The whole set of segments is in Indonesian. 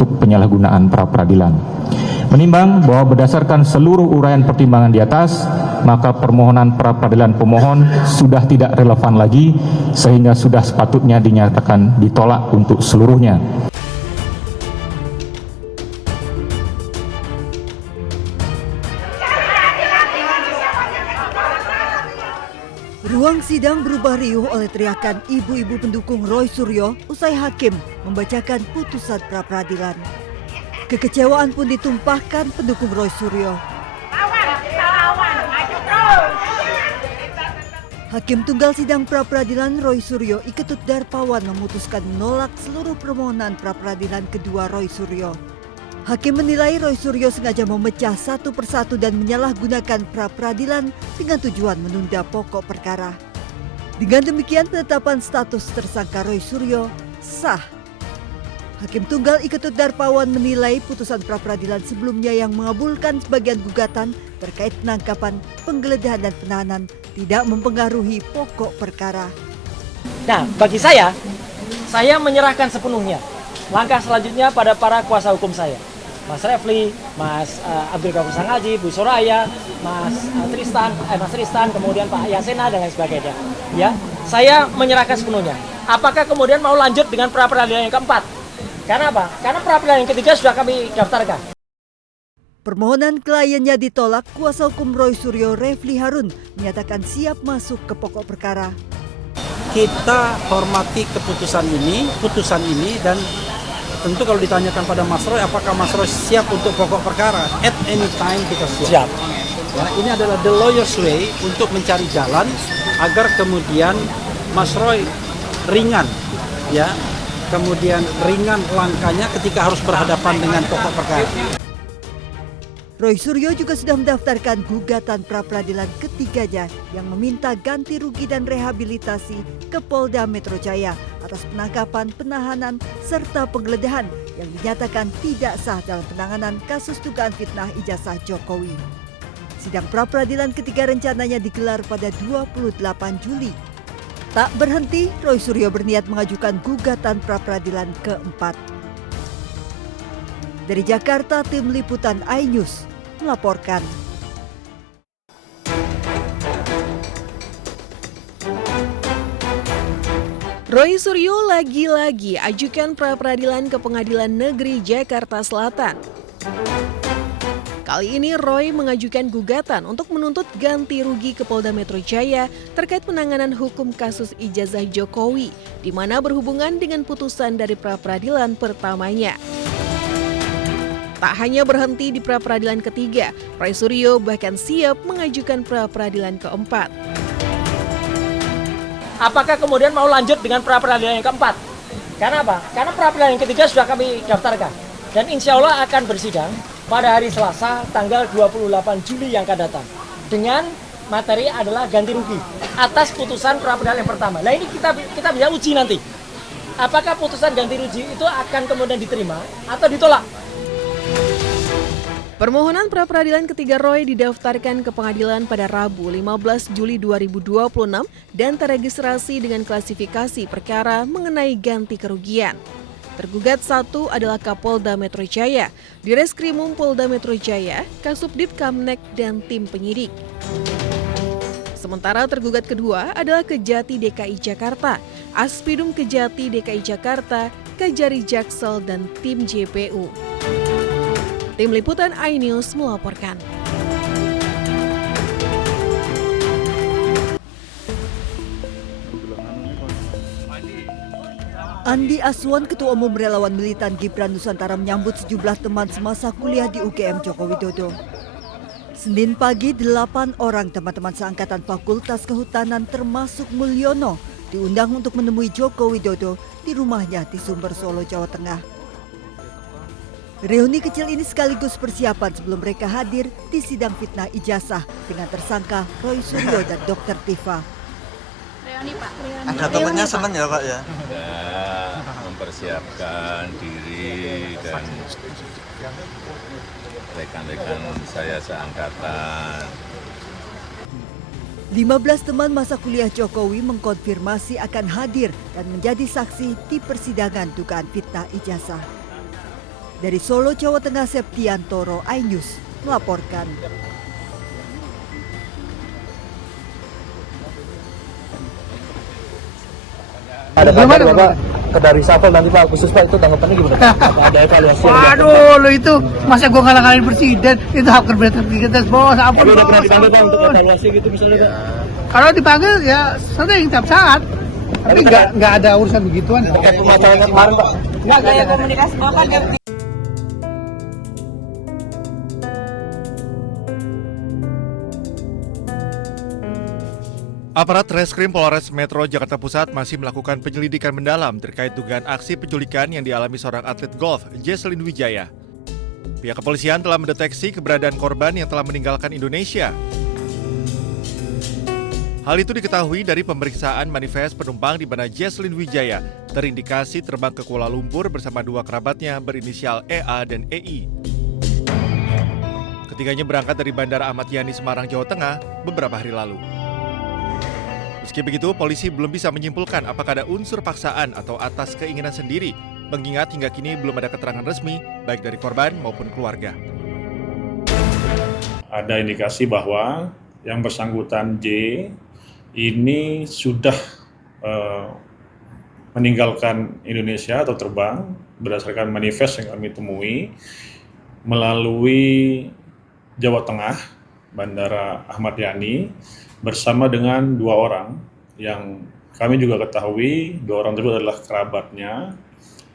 bentuk penyalahgunaan pra-peradilan. Menimbang bahwa berdasarkan seluruh uraian pertimbangan di atas, maka permohonan pra-peradilan pemohon sudah tidak relevan lagi sehingga sudah sepatutnya dinyatakan ditolak untuk seluruhnya. Ruang sidang berubah riuh oleh teriakan ibu-ibu pendukung Roy Suryo usai hakim membacakan putusan pra-peradilan. Kekecewaan pun ditumpahkan pendukung Roy Suryo. Hakim Tunggal Sidang Pra-peradilan Roy Suryo Iketut Darpawan memutuskan menolak seluruh permohonan pra-peradilan kedua Roy Suryo. Hakim menilai Roy Suryo sengaja memecah satu persatu dan menyalahgunakan pra-peradilan dengan tujuan menunda pokok perkara. Dengan demikian penetapan status tersangka Roy Suryo sah. Hakim Tunggal Iketut Darpawan menilai putusan pra-peradilan sebelumnya yang mengabulkan sebagian gugatan terkait penangkapan, penggeledahan dan penahanan tidak mempengaruhi pokok perkara. Nah, bagi saya menyerahkan sepenuhnya. Langkah selanjutnya pada para kuasa hukum saya. Mas Refli, Mas Abdul Ghafur Sangaji, Bu Soraya, Mas Tristan, kemudian Pak Yasena dan lain sebagainya. Ya, saya menyerahkan sepenuhnya. Apakah kemudian mau lanjut dengan pra-peradilan yang keempat? Karena apa? Karena pra-peradilan yang ketiga sudah kami daftarkan. Permohonan kliennya ditolak, kuasa hukum Roy Suryo Refli Harun menyatakan siap masuk ke pokok perkara. Kita hormati putusan ini dan tentu kalau ditanyakan pada Mas Roy apakah Mas Roy siap untuk pokok perkara, at any time kita siap. Ya, ini adalah the lawyer's way untuk mencari jalan agar kemudian Mas Roy ringan, ya, kemudian ringan langkahnya ketika harus berhadapan dengan pokok perkara. Roy Suryo juga sudah mendaftarkan gugatan pra-peradilan ketiganya yang meminta ganti rugi dan rehabilitasi ke Polda Metro Jaya atas penangkapan, penahanan, serta penggeledahan yang dinyatakan tidak sah dalam penanganan kasus dugaan fitnah ijazah Jokowi. Sidang pra-peradilan ketiga rencananya digelar pada 28 Juli. Tak berhenti, Roy Suryo berniat mengajukan gugatan pra-peradilan keempat. Dari Jakarta, Tim Liputan iNews melaporkan. Roy Suryo lagi-lagi ajukan pra-peradilan ke Pengadilan Negeri Jakarta Selatan. Kali ini Roy mengajukan gugatan untuk menuntut ganti rugi ke Polda Metro Jaya terkait penanganan hukum kasus ijazah Jokowi, di mana berhubungan dengan putusan dari pra-peradilan pertamanya. Tak hanya berhenti di pra-peradilan ketiga, Roy Suryo bahkan siap mengajukan pra-peradilan keempat. Apakah kemudian mau lanjut dengan pra-peradilan yang keempat? Karena apa? Karena pra-peradilan yang ketiga sudah kami daftarkan. Dan insya Allah akan bersidang pada hari Selasa tanggal 28 Juli yang akan datang. Dengan materi adalah ganti rugi atas putusan pra-peradilan yang pertama. Nah ini kita bisa uji nanti. Apakah putusan ganti rugi itu akan kemudian diterima atau ditolak? Permohonan pra-peradilan ketiga Roy didaftarkan ke pengadilan pada Rabu 15 Juli 2026 dan teregistrasi dengan klasifikasi perkara mengenai ganti kerugian. Tergugat satu adalah Kapolda Metro Jaya, Direskrimum Polda Metro Jaya, Kasubdit Kamnek, dan tim penyidik. Sementara tergugat kedua adalah Kejati DKI Jakarta, Aspidum Kejati DKI Jakarta, Kejari Jaksel, dan tim JPU. Tim Liputan iNews melaporkan. Andi Aswan, Ketua Umum Relawan Militan Gibran Nusantara menyambut sejumlah teman semasa kuliah di UGM Joko Widodo. Senin pagi, 8 orang teman-teman seangkatan Fakultas Kehutanan termasuk Mulyono diundang untuk menemui Joko Widodo di rumahnya di Sumber, Solo, Jawa Tengah. Reuni kecil ini sekaligus persiapan sebelum mereka hadir di sidang fitnah ijazah dengan tersangka Roy Suryo dan Dr. Tifa. Reuni Pak. Ada temannya senang ya Pak ya? Ya, mempersiapkan diri dan rekan-rekan saya seangkatan. 15 teman masa kuliah Jokowi mengkonfirmasi akan hadir dan menjadi saksi di persidangan dugaan fitnah ijazah. Dari Solo, Jawa Tengah, Septiantoro, iNews melaporkan. Ada kabar Bapak ke dari reshuffle nanti Pak, khusus Pak, itu tanggapannya gimana? Apa ada evaluasi? Waduh, lo itu masa gue ngalah-ngalahin presiden, itu hak kebebasan kita bos, ampun Udah bos, pernah dipanggil Pak untuk ampun. evaluasi gitu misalnya Pak? Kalau dipanggil ya sering tiap saat, tapi nggak ada urusan begituan. Terkait pemasarannya kemarin Pak? Nggak ada komunikasi Bapak. Aparat Reskrim Polres Metro Jakarta Pusat masih melakukan penyelidikan mendalam terkait dugaan aksi penculikan yang dialami seorang atlet golf, Jesslyn Wijaya. Pihak kepolisian telah mendeteksi keberadaan korban yang telah meninggalkan Indonesia. Hal itu diketahui dari pemeriksaan manifest penumpang di mana Jesslyn Wijaya terindikasi terbang ke Kuala Lumpur bersama dua kerabatnya berinisial EA dan EI. Ketiganya berangkat dari Bandara Ahmad Yani Semarang, Jawa Tengah beberapa hari lalu. Meski begitu, polisi belum bisa menyimpulkan apakah ada unsur paksaan atau atas keinginan sendiri, mengingat hingga kini belum ada keterangan resmi baik dari korban maupun keluarga. Ada indikasi bahwa yang bersangkutan J ini sudah meninggalkan Indonesia atau terbang berdasarkan manifest yang kami temui melalui Jawa Tengah, Bandara Ahmad Yani, bersama dengan dua orang yang kami juga ketahui dua orang tersebut adalah kerabatnya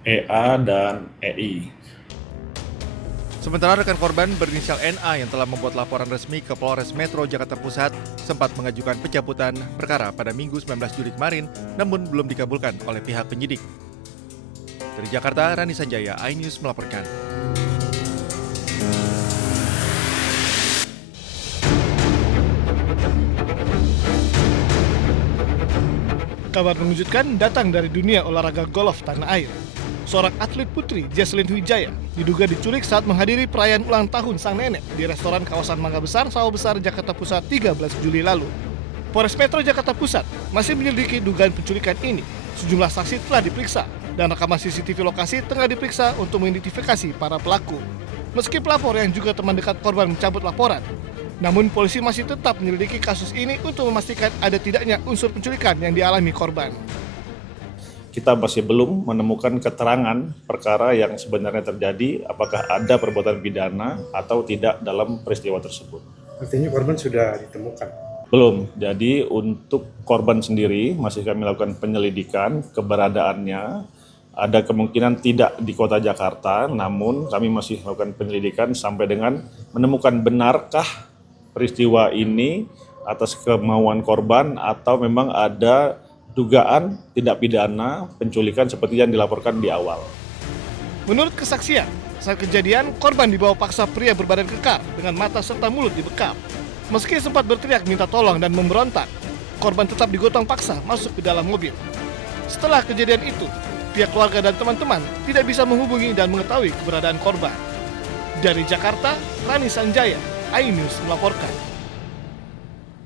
EA dan EI. Sementara rekan korban berinisial NA yang telah membuat laporan resmi ke Polres Metro Jakarta Pusat sempat mengajukan pencabutan perkara pada Minggu 19 Juli kemarin, namun belum dikabulkan oleh pihak penyidik. Dari Jakarta, Rani Sanjaya, iNews melaporkan. Kabar mengejutkan datang dari dunia olahraga golf tanah air. Seorang atlet putri, Jesslyn Wijaya, diduga diculik saat menghadiri perayaan ulang tahun sang nenek di restoran kawasan Mangga Besar, Sawah Besar, Jakarta Pusat 13 Juli lalu. Polres Metro Jakarta Pusat masih menyelidiki dugaan penculikan ini. Sejumlah saksi telah diperiksa dan rekaman CCTV lokasi tengah diperiksa untuk mengidentifikasi para pelaku. Meski pelapor yang juga teman dekat korban mencabut laporan, namun polisi masih tetap menyelidiki kasus ini untuk memastikan ada tidaknya unsur penculikan yang dialami korban. Kita masih belum menemukan keterangan perkara yang sebenarnya terjadi, apakah ada perbuatan pidana atau tidak dalam peristiwa tersebut. Artinya korban sudah ditemukan? Belum, jadi untuk korban sendiri masih kami lakukan penyelidikan keberadaannya. Ada kemungkinan tidak di kota Jakarta, namun kami masih melakukan penyelidikan sampai dengan menemukan benarkah peristiwa ini atas kemauan korban atau memang ada dugaan tindak pidana penculikan seperti yang dilaporkan di awal. Menurut kesaksian, saat kejadian korban dibawa paksa pria berbadan kekar dengan mata serta mulut dibekap. Meski sempat berteriak minta tolong dan memberontak, korban tetap digotong paksa masuk ke dalam mobil. Setelah kejadian itu, pihak keluarga dan teman-teman tidak bisa menghubungi dan mengetahui keberadaan korban. Dari Jakarta, Rani Sanjaya, iNews melaporkan.